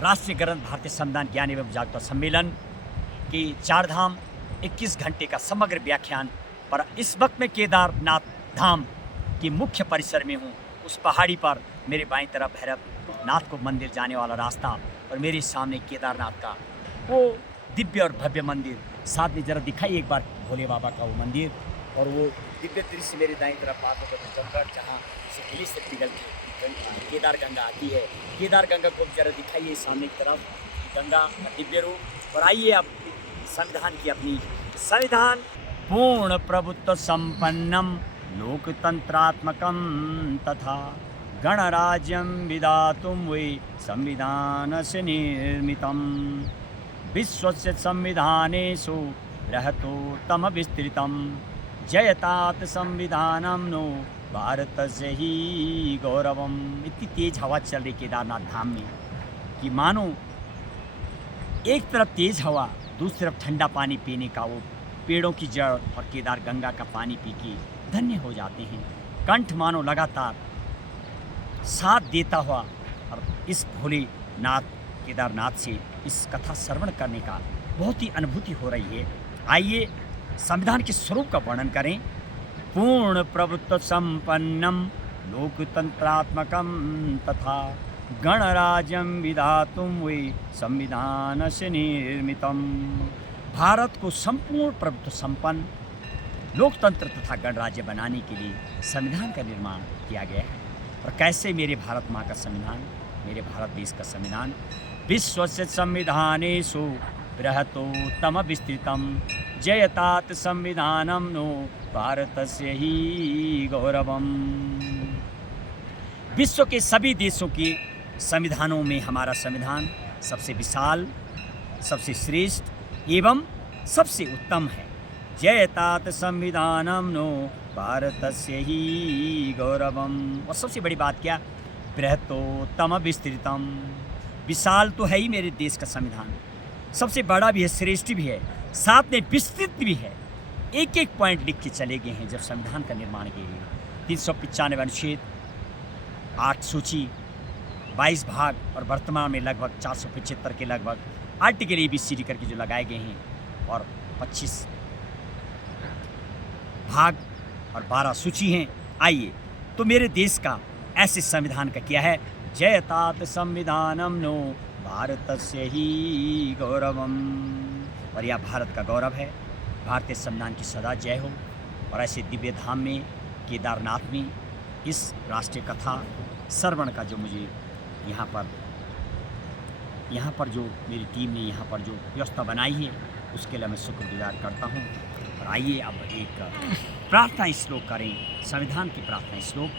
राष्ट्रीय ग्रंथ भारतीय संविधान ज्ञान एवं जागरूकता सम्मेलन की 4 धाम 21 घंटे का समग्र व्याख्यान। पर इस वक्त मैं केदारनाथ धाम की मुख्य परिसर में हूँ। उस पहाड़ी पर मेरे बाईं तरफ भैरवनाथ को मंदिर जाने वाला रास्ता और मेरे सामने केदारनाथ का वो दिव्य और भव्य मंदिर। साथ में जरा दिखाइए एक बार भोले बाबा का वो मंदिर और वो दिव्य दृश्य मेरे दाईं तरफ जमगढ़, जहाँ से हिली से पिघल के केदार गंगा आती है। केदार गंगा को जरा दिखाइए सामने की तरफ, गंगा का दिव्य रूप। और आइए अब संविधान की अपनी संविधान पूर्ण प्रभुत्व संपन्नम लोकतंत्रात्मकम तथा गणराज्यम विधातुम वै संविधानस्य निर्मितम विश्वस्य संविधानेषु रहतोत्तम विस्तृतम जयतात संविधानम नो भारतस्य ही गौरवम। इतनी तेज हवा चल रही केदारनाथ धाम में कि मानो एक तरफ तेज हवा, दूसरी तरफ ठंडा पानी पीने का वो पेड़ों की जड़ और केदार गंगा का पानी पी के धन्य हो जाते हैं। कंठ मानो लगातार साथ देता हुआ। और इस भोलेनाथ केदारनाथ से इस कथा श्रवण करने का बहुत ही अनुभूति हो रही है। आइए संविधान के स्वरूप का वर्णन करें। पूर्ण प्रभुत्व संपन्नम लोकतंत्रात्मकम तथा गणराज्यम विधातुम वै संविधानस्य निर्मितम। भारत को संपूर्ण प्रभुत्व संपन्न लोकतंत्र तथा गणराज्य बनाने के लिए संविधान का निर्माण किया गया है। और कैसे मेरे भारत माँ का संविधान, मेरे भारत देश का संविधान विश्वस्य संविधानेषु बृहतोत्तम विस्तृतम जयतात संविधानम नो भारतस्य ही गौरवम। विश्व के सभी देशों के संविधानों में हमारा संविधान सबसे विशाल, सबसे श्रेष्ठ एवं सबसे उत्तम है। जयतात संविधानम नो भारतस्य ही गौरवम। और सबसे बड़ी बात क्या, बृहतोत्तम विस्तृतम। विशाल तो है ही मेरे देश का संविधान, सबसे बड़ा भी है, श्रेष्ठ भी है, साथ में विस्तृत भी है। एक एक पॉइंट लिख के चले गए हैं जब संविधान का निर्माण किए गए। 395 अनुच्छेद, 8 सूची, 22 भाग और वर्तमान में लगभग 475 के लगभग आर्टिकल ABCD करके जो लगाए गए हैं और 25 भाग और 12 सूची हैं। आइए तो मेरे देश का ऐसे संविधान का क्या है, जयतात संविधानम नो भारतस्य ही गौरवम। और यह भारत का गौरव है। भारतीय संविधान की सदा जय हो। और ऐसे दिव्य धाम में केदारनाथ में इस राष्ट्रीय कथा श्रवण का जो मुझे यहाँ पर जो मेरी टीम ने यहाँ पर जो व्यवस्था बनाई है उसके लिए मैं शुक्रगुजार करता हूँ। और आइए अब एक प्रार्थना श्लोक करें, संविधान की प्रार्थना श्लोक।